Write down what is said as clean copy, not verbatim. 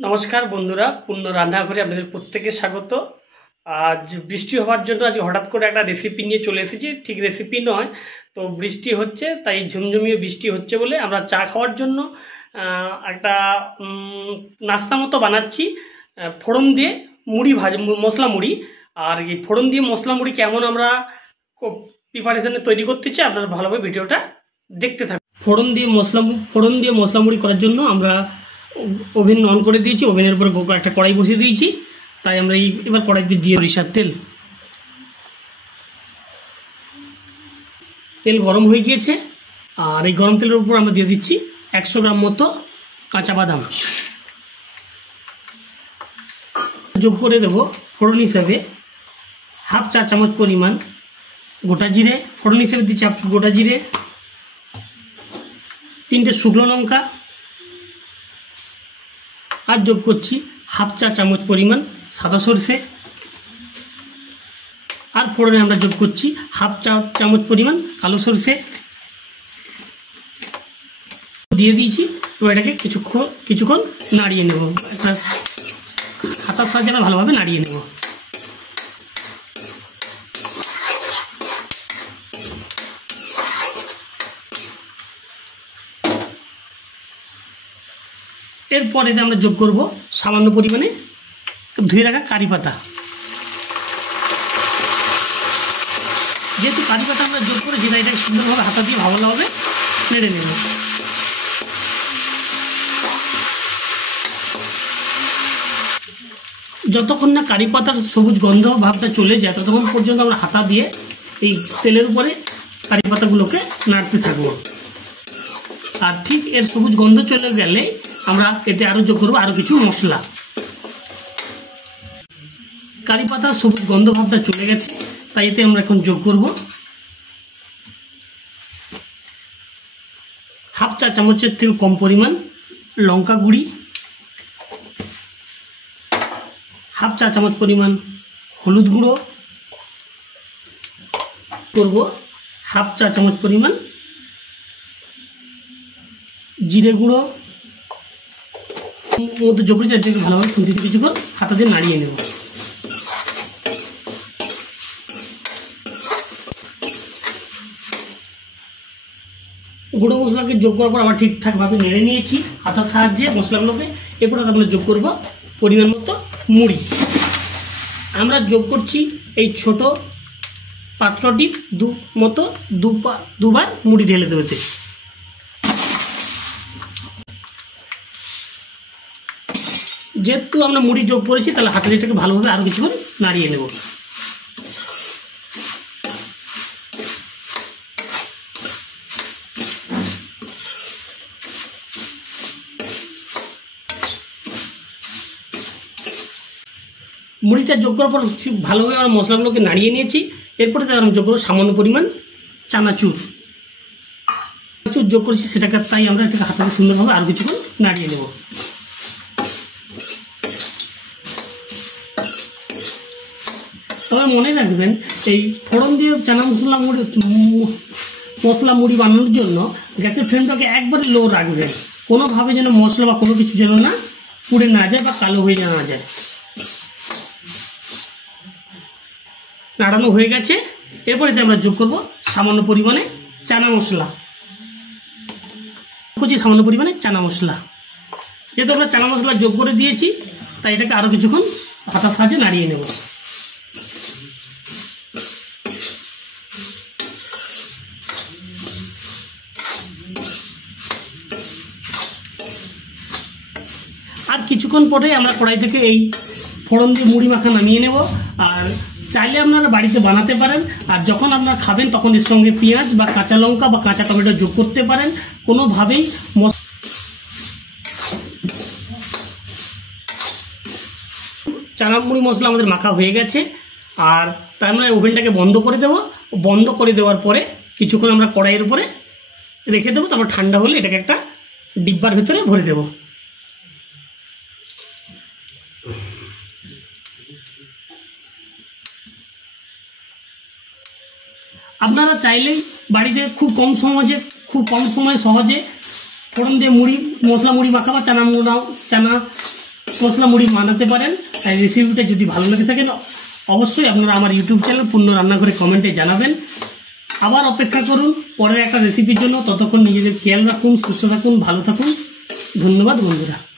नमस्कार बंधुरा पूर्ण रान्नाघरे आपनादेर प्रत्येके स्वागत। आज बृष्टि हওয়ার জন্য आज हठाৎ করে একটা রেসিপি নিয়ে চলে এসেছি। ঠিক রেসিপি নয়, তো বৃষ্টি হচ্ছে তাই ঝুমঝুমিয়ে বৃষ্টি হচ্ছে বলে আমরা চা খাওয়ার জন্য একটা নাস্তা মতো বানাচ্ছি। ফোড়ন দিয়ে মুড়ি ভাজা, মশলা মুড়ি। আর এই ফোড়ন দিয়ে মশলা মুড়ি কেমন আমরা প্রিপারেশনে তৈরি করতে চাই, আপনারা ভালোভাবে ভিডিওটা দেখতে থাকুন। ফোড়ন দিয়ে মশলা মুড়ি করার জন্য আমরা ওভেন অন করে দিয়েছি। ওভেনের উপর একটা কড়াই বসিয়ে দিয়েছি। তাই আমরা এবার কড়াইতে দিয়ে সরিষার তেল গরম হয়ে গিয়েছে। আর এই গরম তেলের উপর আমরা দিয়ে দিচ্ছি 100 গ্রাম মতো কাঁচা বাদাম। যোগ করে দেব ফোড়ন হিসাবে হাফ চা চামচ পরিমাণ গোটা জিরে। ফোড়ন হিসেবে দিচ্ছি গোটা জিরে, 3টে শুকনো লঙ্কা, আর যোগ করছি হাফ চা চামচ পরিমাণ সাদা সরষে। আর ফোড়নে আমরা যোগ করছি হাফ চা চামচ পরিমাণ কালো সরষে দিয়ে দিয়েছি। তো এটাকে কিছুক্ষণ নাড়িয়ে নেব। একটা হাতার সাহায্যে আমরা ভালোভাবে নাড়িয়ে নেব। এরপরে আমরা যোগ করব সামান্য পরিমাণে ধুয়ে রাখা কারি পাতা। যেহেতু কারি পাতা আমরা যোগ করেছি তাই এটাকে সুন্দরভাবে হাতা দিয়ে ভালোভাবে নেড়ে নেব। যতক্ষণ না কারি পাতার সবুজ গন্ধ ভাবটা চলে যায় ততক্ষণ পর্যন্ত আমরা হাতা দিয়ে এই তেলের উপরে কারি পাতাগুলোকে নাড়তে থাকবো। আর ঠিক এর সবুজ গন্ধ চলে গেলে আমরা এতে আরো যোগ করবো আরো কিছু মশলা। কারি পাতার সবুজ গন্ধ ভাবটা চলে গেছে, তাই এতে আমরা এখন যোগ করব হাফ চা চামচের থেকে কম পরিমাণ লঙ্কা গুঁড়ি, হাফ চা চামচ পরিমাণ হলুদ গুঁড়ো করব, হাফ চা চামচ পরিমাণ জিরে গুঁড়ো মধ্যে যোগ করে এটাকে ভালোভাবে খুঁটিতে কিছুক্ষণ হাতা দিয়ে নাড়িয়ে নেব। গুঁড়ো মশলাকে যোগ করার পর আবার ঠিকঠাকভাবে নেড়ে নিয়েছি হাতার সাহায্যে মশলাগুলোকে। এরপর আমরা যোগ করব পরিমাণ মতো মুড়ি। আমরা যোগ করছি এই ছোট পাত্রটি দুবার মুড়ি ঢেলে দেবে। যেহেতু আমরা মুড়ি যোগ করেছি তাহলে হাতে এটাকে ভালোভাবে আরো কিছুক্ষণ নাড়িয়ে নেব। মুড়িটা যোগ করার পর ভালোভাবে আমরা মশলাগুলোকে নাড়িয়ে নিয়েছি। এরপরে আমরা যোগ করবো সামান্য পরিমাণ চানাচুর যোগ করেছি সেটাকে, তাই আমরা এটাকে হাতে সুন্দরভাবে আরো কিছুক্ষণ নাড়িয়ে নেব। তবে মনে রাখবেন এই ফোড়ন দিয়ে চানা মশলা মুড়ি বানানোর জন্য গ্যাসের ফ্লেমটাকে একবারে লো রাখবেন। কোনোভাবে যেন মশলা বা কোনো কিছু যেন না পুড়ে না যায় বা কালো হয়ে না যায়। নাড়ানো হয়ে গেছে। এরপরে আমরা যোগ করব সামান্য পরিমাণে চানা মশলা। সামান্য পরিমাণে চানা মশলা, যেহেতু আমরা চানা মশলা যোগ করে দিয়েছি তাই এটাকে আরো কিছুক্ষণ হাতার সাহায্যে নাড়িয়ে নেব। আর কিছুক্ষণ পরে আমরা কড়াই থেকে এই ফোড়ন দিয়ে মুড়ি মাখা নামিয়ে নেব। আর চাইলে আপনারা বাড়িতে বানাতে পারেন। আর যখন আপনারা খাবেন তখন এর সঙ্গে পেঁয়াজ বা কাঁচা লঙ্কা বা কাঁচা টমেটো যোগ করতে পারেন। কোনোভাবেই চানা মুড়ি মশলা আমাদের মাখা হয়ে গেছে। আর তাই আমরা ওভেনটাকে বন্ধ করে দেব। বন্ধ করে দেওয়ার পরে কিছুক্ষণ আমরা কড়াইয়ের উপরে রেখে দেবো। তারপর ঠান্ডা হলে এটাকে একটা ডিব্বার ভেতরে ভরে দেবো। আপনারা চাইলেই বাড়িতে খুব কম সময় সহজে ফোড়ন দিয়ে মশলা মুড়ি মাখা বা চানা মশলা মুড়ি বানাতে পারেন। তাই রেসিপিটা যদি ভালো লেগে থাকেন অবশ্যই আপনারা আমার ইউটিউব চ্যানেল পূর্ণ রান্নাঘরে কমেন্টে জানাবেন। আবার অপেক্ষা করুন পরের একটা রেসিপির জন্য। ততক্ষণ নিজেদের খেয়াল রাখুন, সুস্থ থাকুন, ভালো থাকুন। ধন্যবাদ বন্ধুরা।